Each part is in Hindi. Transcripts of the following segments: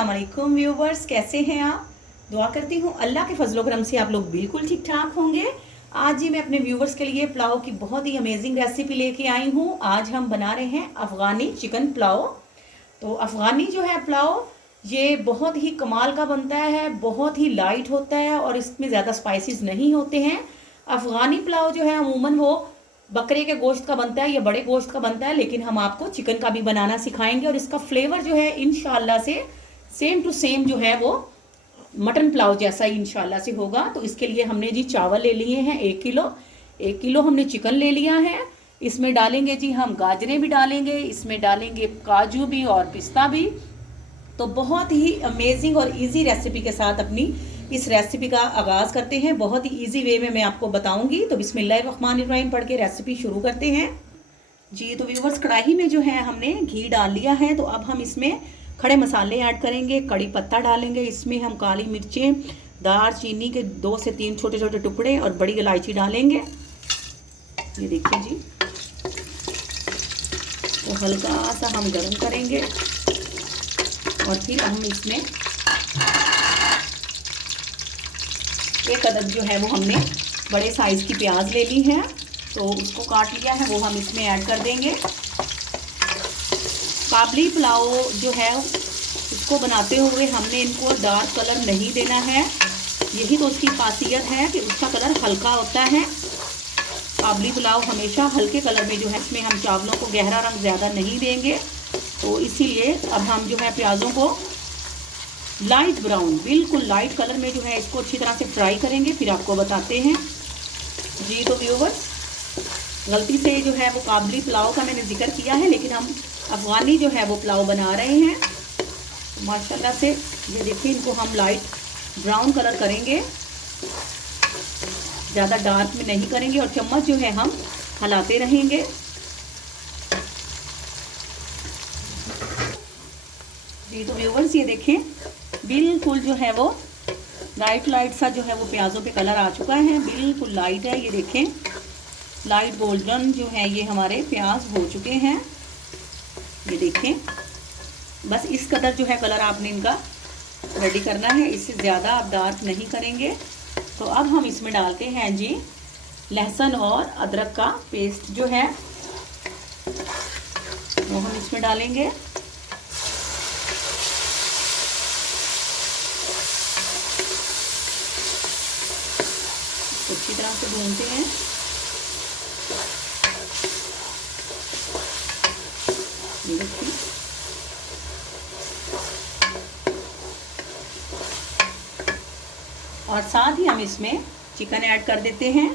अस्सलाम वालेकुम व्यूवर्स, कैसे हैं आप। दुआ करती हूँ अल्लाह के फजलो करम से आप लोग बिल्कुल ठीक ठाक होंगे। आज ही मैं अपने व्यूवर्स के लिए पुलाव की बहुत ही अमेजिंग रेसिपी लेके आई हूँ। आज हम बना रहे हैं अफ़गानी चिकन पुलाव। तो अफ़गानी जो है पुलाव ये बहुत ही कमाल का बनता है, बहुत ही लाइट होता है और इसमें ज़्यादा स्पाइसेस नहीं होते हैं। अफ़गानी पुलाव जो है अमूमन वो बकरे के गोश्त का बनता है या बड़े गोश्त का बनता है, लेकिन हम आपको चिकन का भी बनाना सिखाएंगे और इसका फ्लेवर जो है इंशाल्लाह से सेम टू सेम जो है वो मटन पुलाव जैसा ही इंशाल्लाह से होगा। तो इसके लिए हमने जी चावल ले लिए हैं 1 किलो। 1 किलो हमने चिकन ले लिया है। इसमें डालेंगे जी हम गाजरें भी डालेंगे, इसमें डालेंगे काजू भी और पिस्ता भी। तो बहुत ही अमेजिंग और इजी रेसिपी के साथ अपनी इस रेसिपी का आगाज़ करते हैं। बहुत ही इजी वे में मैं आपको बताऊंगी। तो बिस्मिल्लाहिर्रहमानिर्रहीम पढ़ के रेसिपी शुरू करते हैं जी। तो व्यूवर्स, कढ़ाई में जो है हमने घी डाल लिया है। तो अब हम इसमें खड़े मसाले ऐड करेंगे। कड़ी पत्ता डालेंगे, इसमें हम काली मिर्चें, दार चीनी के 2 से 3 छोटे छोटे टुकड़े और बड़ी इलायची डालेंगे। ये देखिए जी। तो हल्का सा हम गर्म करेंगे और फिर हम इसमें एक अदद जो है वो हमने बड़े साइज़ की प्याज ले ली है, तो उसको काट लिया है, वो हम इसमें ऐड कर देंगे। काबली पुलाव जो है उसको बनाते हुए हमने इनको डार्क कलर नहीं देना है। यही तो उसकी खासियत है कि उसका कलर हल्का होता है। काबली पुलाव हमेशा हल्के कलर में जो है, इसमें हम चावलों को गहरा रंग ज़्यादा नहीं देंगे। तो इसीलिए अब हम जो है प्याज़ों को लाइट ब्राउन, बिल्कुल लाइट कलर में जो है इसको अच्छी तरह से फ्राई करेंगे, फिर आपको बताते हैं जी। तो व्यूवर्स, गलती से जो है वो काबली पुलाव का मैंने जिक्र किया है, लेकिन हम अफ़गानी जो है वो पुलाव बना रहे हैं। तो माशाल्लाह से ये देखिए, इनको हम लाइट ब्राउन कलर करेंगे, ज़्यादा डार्क में नहीं करेंगे और चम्मच जो है हम हिलाते रहेंगे जी। तो व्यूवर्स, ये देखें बिल्कुल जो है वो लाइट सा जो है वो प्याज़ों पे कलर आ चुका है, बिल्कुल लाइट है। ये देखें लाइट गोल्डन जो है ये हमारे प्याज हो चुके हैं। ये देखें, बस इस कदर जो है कलर आपने इनका रेडी करना है, इससे ज़्यादा आप डार्क नहीं करेंगे। तो अब हम इसमें डालते हैं जी लहसुन और अदरक का पेस्ट जो है वो हम इसमें डालेंगे। अच्छी तरह से भूनते हैं। और साथ ही हम इसमें चिकन ऐड कर देते हैं।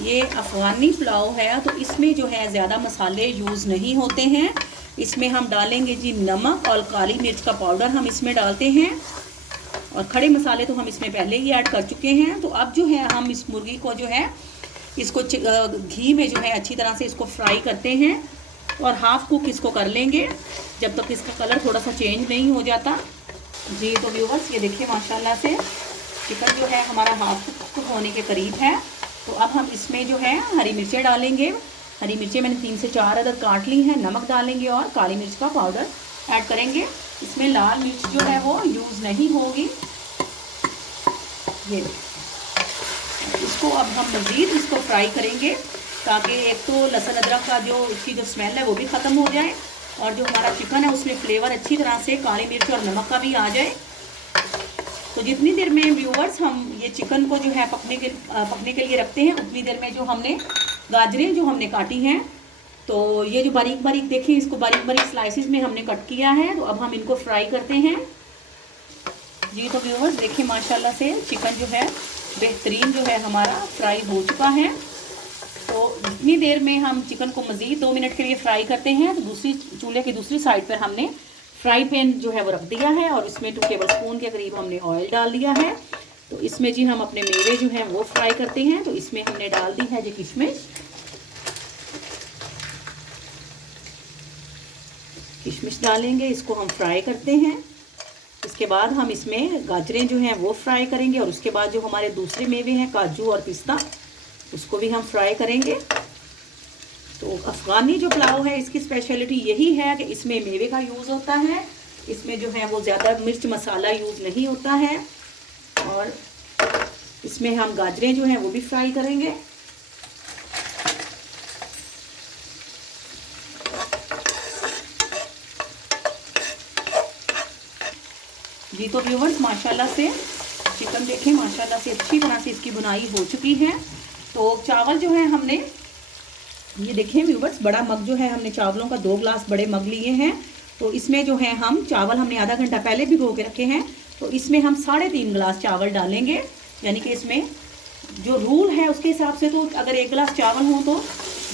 ये अफ़गानी पुलाव है तो इसमें जो है ज़्यादा मसाले यूज़ नहीं होते हैं। इसमें हम डालेंगे जी नमक और काली मिर्च का पाउडर हम इसमें डालते हैं, और खड़े मसाले तो हम इसमें पहले ही ऐड कर चुके हैं। तो अब जो है हम इस मुर्गी को जो है इसको घी में जो है अच्छी तरह से इसको फ्राई करते हैं और हाफ़ कुक इसको कर लेंगे जब तक इसका कलर थोड़ा सा चेंज नहीं हो जाता जी। तो व्यूवर्स, ये देखिए माशाल्लाह से चिकन जो है हमारा हाफ़ कुक होने के करीब है। तो अब हम इसमें जो है हरी मिर्चें डालेंगे। हरी मिर्चें मैंने 3 से 4 अदद काट ली हैं। नमक डालेंगे और काली मिर्च का पाउडर ऐड करेंगे। इसमें लाल मिर्च जो है वो यूज़ नहीं होगी। ये इसको अब हम मज़ीद इसको फ्राई करेंगे ताकि एक तो लहसुन अदरक का जो इसकी जो स्मेल है वो भी ख़त्म हो जाए और जो हमारा चिकन है उसमें फ्लेवर अच्छी तरह से काली मिर्च और नमक का भी आ जाए। तो जितनी देर में व्यूवर्स हम ये चिकन को जो है पकने के लिए रखते हैं, उतनी देर में जो हमने गाजरें जो हमने काटी हैं, तो ये जो बारीक बारीक देखिए, इसको बारीक बारीक स्लाइसिस में हमने कट किया है। तो अब हम इनको फ्राई करते हैं जी। तो व्यूवर्स देखिए माशाल्लाह से चिकन जो है बेहतरीन जो है हमारा फ्राई हो चुका है। तो इतनी देर में हम चिकन को मज़ीद 2 मिनट के लिए फ्राई करते हैं। तो दूसरी चूल्हे की दूसरी साइड पर हमने फ्राई पैन जो है वो रख दिया है और इसमें 2 टेबल स्पून के करीब हमने ऑयल डाल दिया है। तो इसमें जी हम अपने मेवे जो हैं वो फ्राई करते हैं। तो इसमें हमने डाल दी है जी किशमिश। किशमिश डालेंगे, इसको हम फ्राई करते हैं। उसके बाद हम इसमें गाजरें जो हैं वो फ्राई करेंगे, और उसके बाद जो हमारे दूसरे मेवे हैं काजू और पिस्ता, उसको भी हम फ्राई करेंगे। तो अफ़गानी जो पुलाव है इसकी स्पेशलिटी यही है कि इसमें मेवे का यूज़ होता है, इसमें जो है वो ज़्यादा मिर्च मसाला यूज़ नहीं होता है, और इसमें हम गाजरें जो हैं वो भी फ्राई करेंगे। जी तो व्यूवर्स, माशाल्लाह से चिकन देखें, माशाल्लाह से अच्छी तरह से इसकी बुनाई हो चुकी है। तो चावल जो है हमने, ये देखें व्यूवर्स, बड़ा मग जो है हमने चावलों का 2 गिलास बड़े मग लिए हैं। तो इसमें जो है हम चावल हमने आधा घंटा पहले भिगो के रखे हैं, तो इसमें हम 3.5 गिलास चावल डालेंगे। यानी कि इसमें जो रूल है उसके हिसाब से तो अगर 1 गिलास चावल हो तो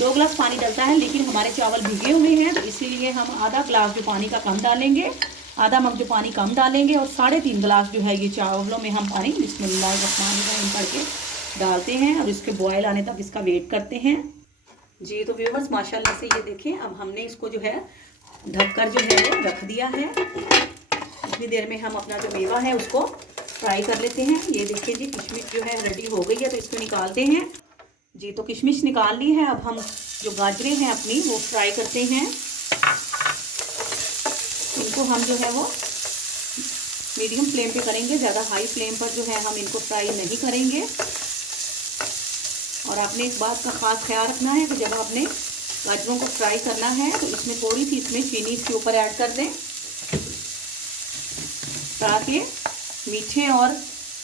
2 गिलास पानी डलता है, लेकिन हमारे चावल भिगे हुए हैं तो इसीलिए हम आधा गिलास जो पानी का कम डालेंगे, आधा मग जो पानी कम डालेंगे, और 3.5 गिलास जो है ये चावलों में हम पानी बिस्मिल्लाहिर्रहमानिर्रहीम करके डालते हैं, और इसके बॉयल आने तक इसका वेट करते हैं। जी तो व्यूवर्स, माशाल्लाह से ये देखें, अब हमने इसको जो है ढककर जो है वो रख दिया है। इतनी देर में हम अपना जो मेवा है उसको फ्राई कर लेते हैं। ये देखिए जी, किशमिश जो है रेडी हो गई है, तो इसको निकालते हैं। जी तो किशमिश निकाल ली है। अब हम जो गाजरें हैं अपनी वो फ्राई करते हैं। इनको हम जो है वो मीडियम फ्लेम पे करेंगे, ज़्यादा हाई फ्लेम पर जो है हम इनको फ्राई नहीं करेंगे। और आपने इस बात का ख़ास ख्याल रखना है कि जब आपने गाजरों को फ्राई करना है तो इसमें थोड़ी सी इसमें चीनी इसके ऊपर ऐड कर दें, ताकि मीठे और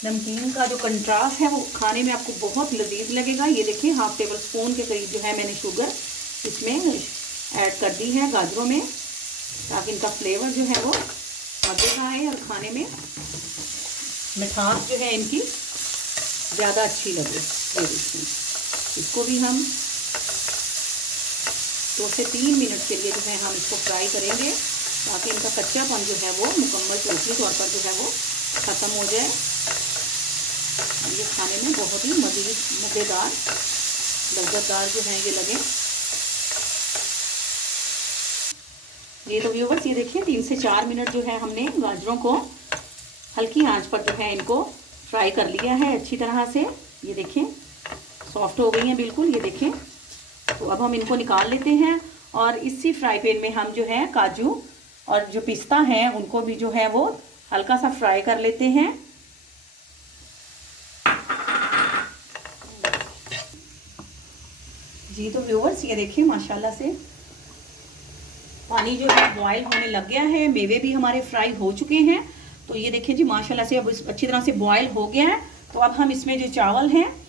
नमकीन का जो कंट्रास्ट है वो खाने में आपको बहुत लजीज लगेगा। ये देखिए, 1/2 टेबल स्पून के करीब जो है मैंने शुगर इसमें ऐड कर दी है गाजरों में, ताकि इनका फ्लेवर जो है वो मज़े का आए और खाने में मिठास जो है इनकी ज़्यादा अच्छी लगे। ये देखिए, इसको भी हम 2 से 3 मिनट के लिए जो है हम इसको फ्राई करेंगे, ताकि इनका कच्चापन जो है वो मुकम्मल टोटली तौर पर जो है वो ख़त्म हो जाए। ये खाने में बहुत ही मज़ेदार लज्जतदार जो है ये लगे। ये तो व्यूवर्स, ये देखिए 3 से 4 मिनट जो है हमने गाजरों को हल्की आंच पर जो है इनको फ्राई कर लिया है अच्छी तरह से। ये देखें, सॉफ्ट हो गई हैं बिल्कुल। ये देखें, तो अब हम इनको निकाल लेते हैं, और इसी फ्राई पैन में हम जो है काजू और जो पिस्ता हैं उनको भी जो है वो हल्का सा फ्राई कर लेते हैं। जी तो व्यूवर्स, ये देखिए माशाल्लाह से पानी जो है बॉयल होने लग गया है, मेवे भी हमारे फ्राई हो चुके हैं। तो ये देखिए जी, माशाल्लाह से अब अच्छी तरह से बॉयल हो गया है। तो अब हम इसमें जो चावल हैं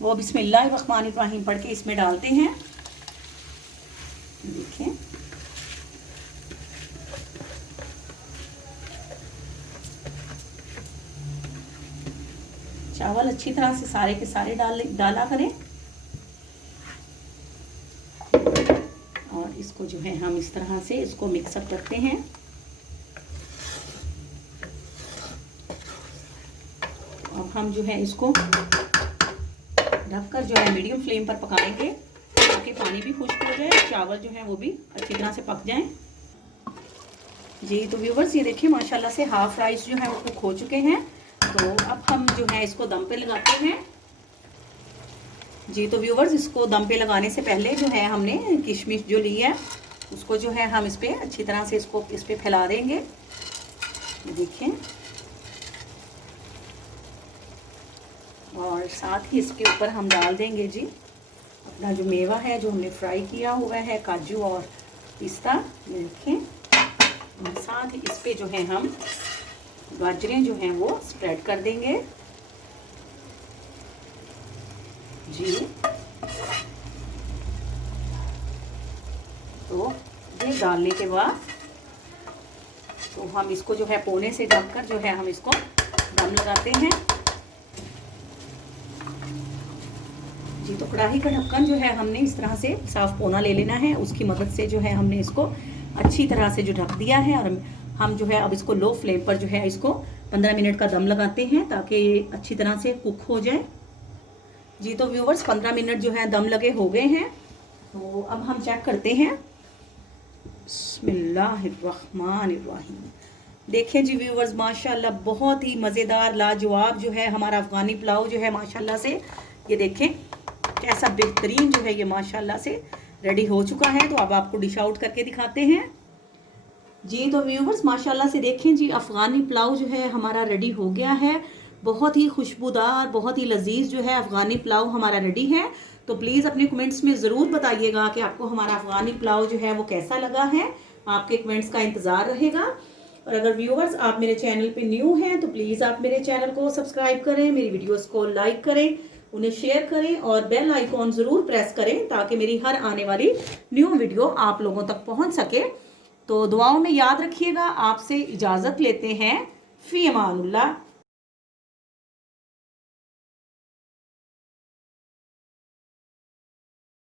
वो बिस्मिल्लाहिर्रहमानिर्रहीम पढ़ के इसमें डालते हैं। देखिए, चावल अच्छी तरह से सारे के सारे डाला करें, और इसको जो है हम इस तरह से इसको मिक्सअप करते हैं। अब हम जो है इसको ढककर जो है मीडियम फ्लेम पर पकाएंगे, ताकि पानी भी खुश्क हो जाए, चावल जो है वो भी अच्छी तरह से पक जाएं। जी तो व्यूवर्स, ये देखिए माशाल्लाह से हाफ राइस जो है वो कुक हो चुके हैं। तो अब हम जो है इसको दम पे लगाते हैं। जी तो व्यूवर्स, इसको दम पे लगाने से पहले जो है हमने किशमिश जो ली है उसको जो है हम इस पर अच्छी तरह से इसको इस पर फैला देंगे। ये देखिए, और साथ ही इसके ऊपर हम डाल देंगे जी अपना जो मेवा है जो हमने फ्राई किया हुआ है, काजू और पिस्ता। ये देखें, और साथ ही इस पे जो है हम गाजरें जो हैं वो स्प्रेड कर देंगे। जी तो ये डालने के बाद तो हम इसको जो है पोने से ढककर जो है हम इसको दम लगाते हैं। जी तो कढ़ाई का ढक्कन जो है हमने इस तरह से साफ पोना ले लेना है, उसकी मदद से जो है हमने इसको अच्छी तरह से जो ढक दिया है, और हम जो है अब इसको लो फ्लेम पर जो है इसको 15 मिनट का दम लगाते हैं, ताकि ये अच्छी तरह से कुक हो जाए। जी तो व्यूवर्स, 15 मिनट जो है दम लगे हो गए हैं। तो अब हम चेक करते हैं। बिस्मिल्लाहिर्रहमानिर्रहीम। देखें जी व्यूवर्स, माशाल्लाह बहुत ही मज़ेदार लाजवाब जो है हमारा अफ़गानी पुलाव जो है माशाल्लाह से, ये देखें कैसा बेहतरीन जो है ये माशाल्लाह से रेडी हो चुका है। तो अब आपको डिश आउट करके दिखाते हैं जी। तो व्यूवर्स माशाल्लाह से देखें जी, अफ़गानी पुलाव जो है हमारा रेडी हो गया है। बहुत ही खुशबूदार, बहुत ही लजीज जो है अफ़गानी पुलाव हमारा रेडी है। तो प्लीज़ अपने कमेंट्स में ज़रूर बताइएगा कि आपको हमारा अफ़गानी पुलाव जो है वो कैसा लगा है। आपके कमेंट्स का इंतज़ार रहेगा। और अगर व्यूवर्स आप मेरे चैनल पे न्यू हैं तो प्लीज़ आप मेरे चैनल को सब्सक्राइब करें, मेरी वीडियोस को लाइक करें, उन्हें शेयर करें और बेल आइकॉन ज़रूर प्रेस करें ताकि मेरी हर आने वाली न्यू वीडियो आप लोगों तक पहुंच सके। तो दुआओं में याद रखिएगा। आपसे इजाज़त लेते हैं। फ़ी अमानुल्लाह।